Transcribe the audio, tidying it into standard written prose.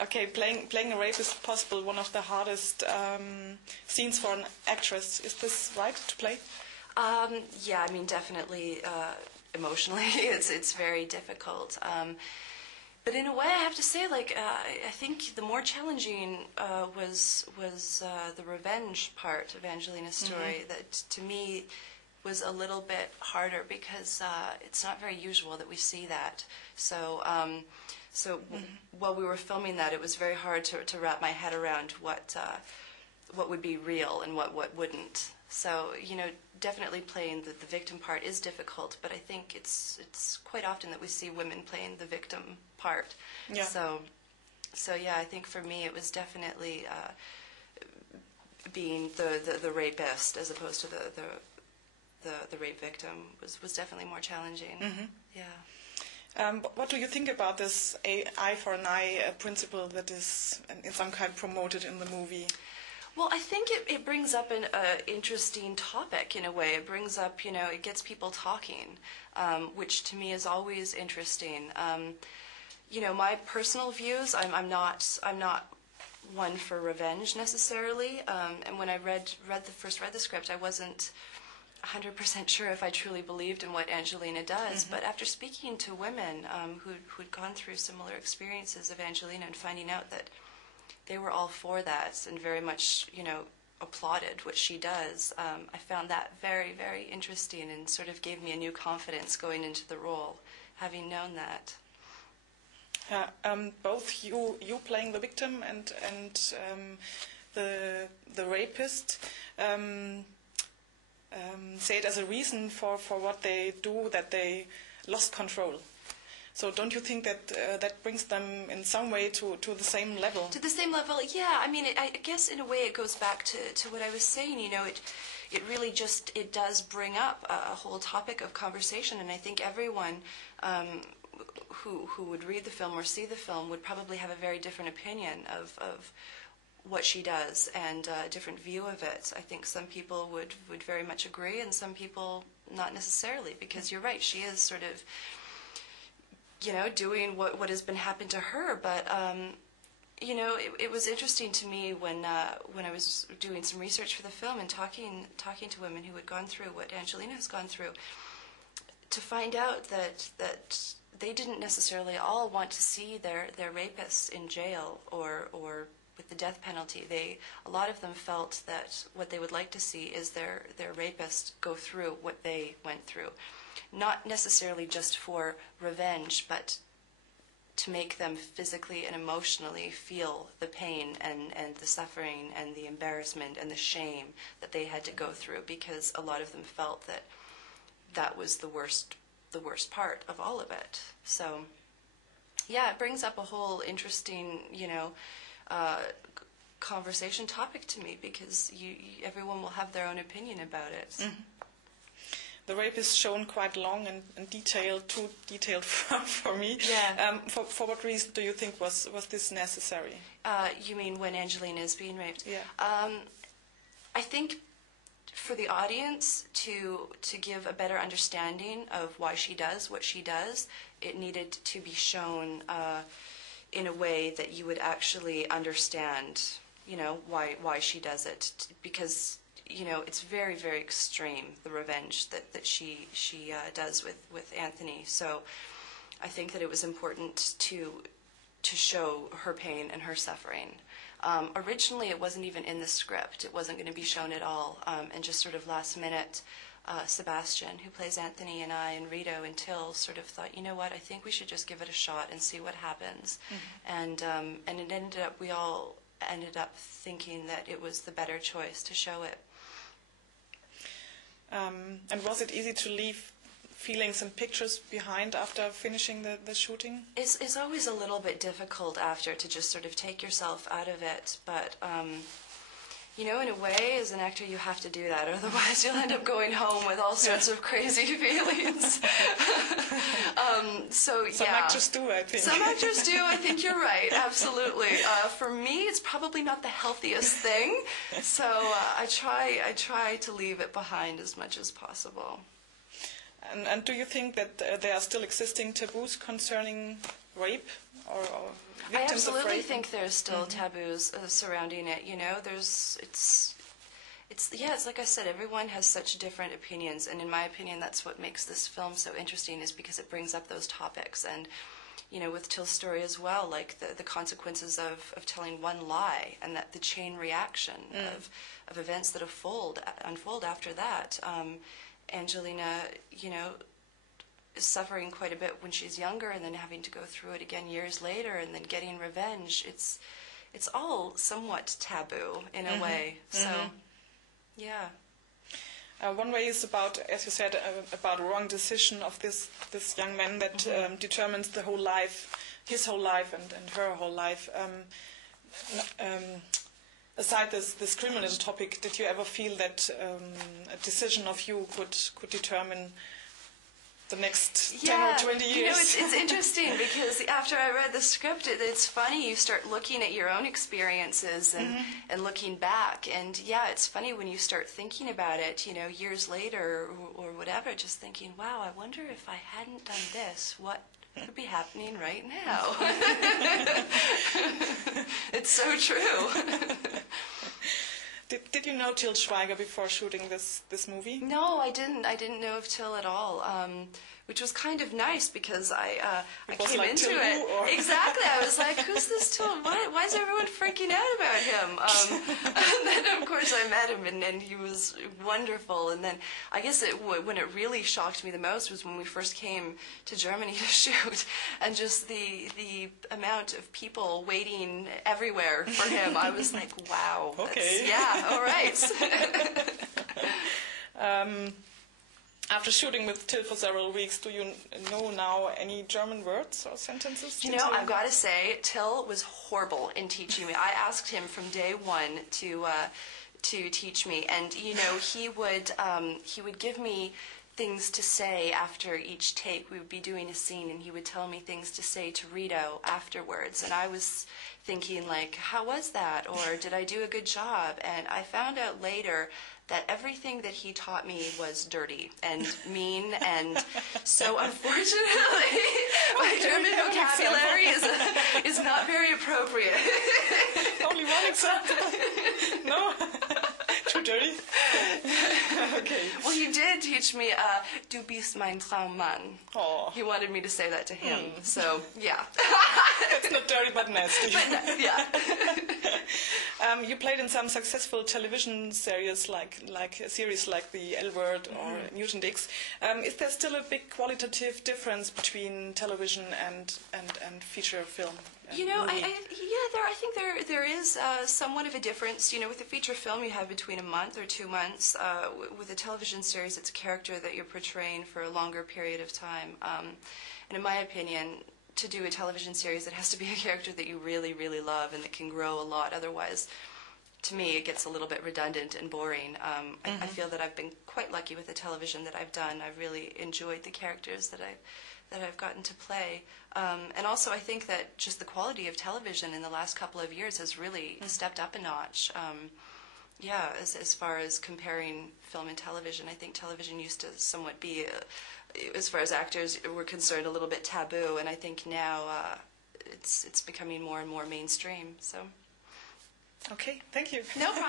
Okay, playing a rape is possible one of the hardest scenes for an actress. Is this right to play? Yeah, I mean, definitely emotionally, it's very difficult. But in a way, I have to say, like, I think the more challenging was the revenge part of Angelina's story. That to me was a little bit harder because it's not very usual that we see that. So. While we were filming that, it was very hard to wrap my head around what would be real and what wouldn't. So, definitely playing the victim part is difficult, but I think it's quite often that we see women playing the victim part. Yeah. So yeah, I think for me it was definitely being the rapist as opposed to the rape victim was definitely more challenging. Yeah. What do you think about this eye for an eye principle that is in some kind promoted in the movie? Well, I think it brings up an interesting topic in a way. It brings up, it gets people talking, which to me is always interesting. My personal views, I'm not one for revenge necessarily. And when I first read the script, I wasn't 100% sure if I truly believed in what Angelina does. But after speaking to women who'd gone through similar experiences of Angelina and finding out that they were all for that and very much, applauded what she does, I found that very, very interesting and sort of gave me a new confidence going into the role, having known that. Both you playing the victim and the rapist say it as a reason for what they do, that they lost control. So don't you think that that brings them in some way to the same level? To the same level, yeah. I mean, I guess in a way it goes back to what I was saying. It really it does bring up a whole topic of conversation, and I think everyone who would read the film or see the film would probably have a very different opinion of what she does and a different view of it. I think some people would very much agree, and some people not necessarily, because you're right, she is sort of doing what has been happened to her. But it was interesting to me when I was doing some research for the film and talking to women who had gone through what Angelina has gone through, to find out that they didn't necessarily all want to see their rapists in jail or with the death penalty. A lot of them felt that what they would like to see is their rapist go through what they went through. Not necessarily just for revenge, but to make them physically and emotionally feel the pain and the suffering and the embarrassment and the shame that they had to go through, because a lot of them felt that was the worst part of all of it. So, yeah, it brings up a whole interesting, conversation topic to me, because everyone will have their own opinion about it. Mm-hmm. The rape is shown quite long and detailed, too detailed for me. Yeah. For what reason do you think was this necessary? You mean when Angelina is being raped? Yeah. I think for the audience to give a better understanding of why she does what she does, it needed to be shown in a way that you would actually understand, why she does it, because it's very, very extreme, the revenge that she does with Anthony. So I think that it was important to show her pain and her suffering. Originally, it wasn't even in the script. It wasn't going to be shown at all. And just sort of last minute, Sebastian, who plays Anthony, and I, and Reto, and Till sort of thought, you know what, I think we should just give it a shot and see what happens. Mm-hmm. And it ended up, we all ended up thinking that it was the better choice to show it. And was it easy to leave feelings and pictures behind after finishing the shooting? It's always a little bit difficult after to just sort of take yourself out of it, but in a way, as an actor, you have to do that, otherwise you'll end up going home with all sorts of crazy feelings. Some actors do, I think. Some actors do, I think you're right, absolutely. For me, it's probably not the healthiest thing, so I try to leave it behind as much as possible. And do you think that there are still existing taboos concerning rape or victims of rape? I absolutely think there's still taboos surrounding it. You know, it's like I said, everyone has such different opinions, and in my opinion, that's what makes this film so interesting, is because it brings up those topics. And you know, with Till's story as well, like the consequences of telling one lie, and that the chain reaction of events that unfold after that. Angelina, you know, is suffering quite a bit when she's younger, and then having to go through it again years later, and then getting revenge. It's all somewhat taboo in a way. So, yeah. One way is about, as you said, about a wrong decision of this young man that determines the whole life, his whole life and her whole life. Aside this criminal topic, did you ever feel that a decision of you could determine the next 10 or 20 years? You know, it's interesting because after I read the script, it's funny, you start looking at your own experiences and looking back, and yeah, it's funny when you start thinking about it, you know, years later or whatever, just thinking, wow, I wonder if I hadn't done this, what could be happening right now? It's so true. Did you know Till Schweiger before shooting this movie? No, I didn't. I didn't know of Till at all, which was kind of nice because I came like into Till it. or? Exactly. I was like, who's this Till? Why is everyone freaking out about him? And then, of course, I met him, and he was wonderful. And then I guess when it really shocked me the most was when we first came to Germany to shoot, and just the amount of people waiting everywhere for him. I was like, wow. Okay. Yeah, all right. After shooting with Till for several weeks, do you know now any German words or sentences? You know, I've got to say, Till was horrible in teaching me. I asked him from day one to teach me, and you know, he would give me things to say after each take. We would be doing a scene, and he would tell me things to say to Reto afterwards, and I was thinking, like, how was that, or did I do a good job? And I found out later that everything that he taught me was dirty and mean, and so unfortunately my German vocabulary is not very appropriate. Only one example. No? Too dirty? Okay. Well, he did teach me, du bist mein Traummann. Oh. He wanted me to say that to him, so yeah. It's not dirty but nasty. But, yeah. You played in some successful television series like a series like the L Word or Newton Dix. Is there still a big qualitative difference between television and feature film? You know, I think there is somewhat of a difference. You know, with a feature film, you have between a month or 2 months. With a television series, it's a character that you're portraying for a longer period of time. And in my opinion, to do a television series, it has to be a character that you really, really love and that can grow a lot. Otherwise, to me, it gets a little bit redundant and boring. I feel that I've been quite lucky with the television that I've done. I've really enjoyed the characters that I've gotten to play. And also, I think that just the quality of television in the last couple of years has really stepped up a notch. As far as comparing film and television, I think television used to somewhat be, as far as actors were concerned, a little bit taboo, and I think now it's becoming more and more mainstream. So. Okay, thank you. No problem.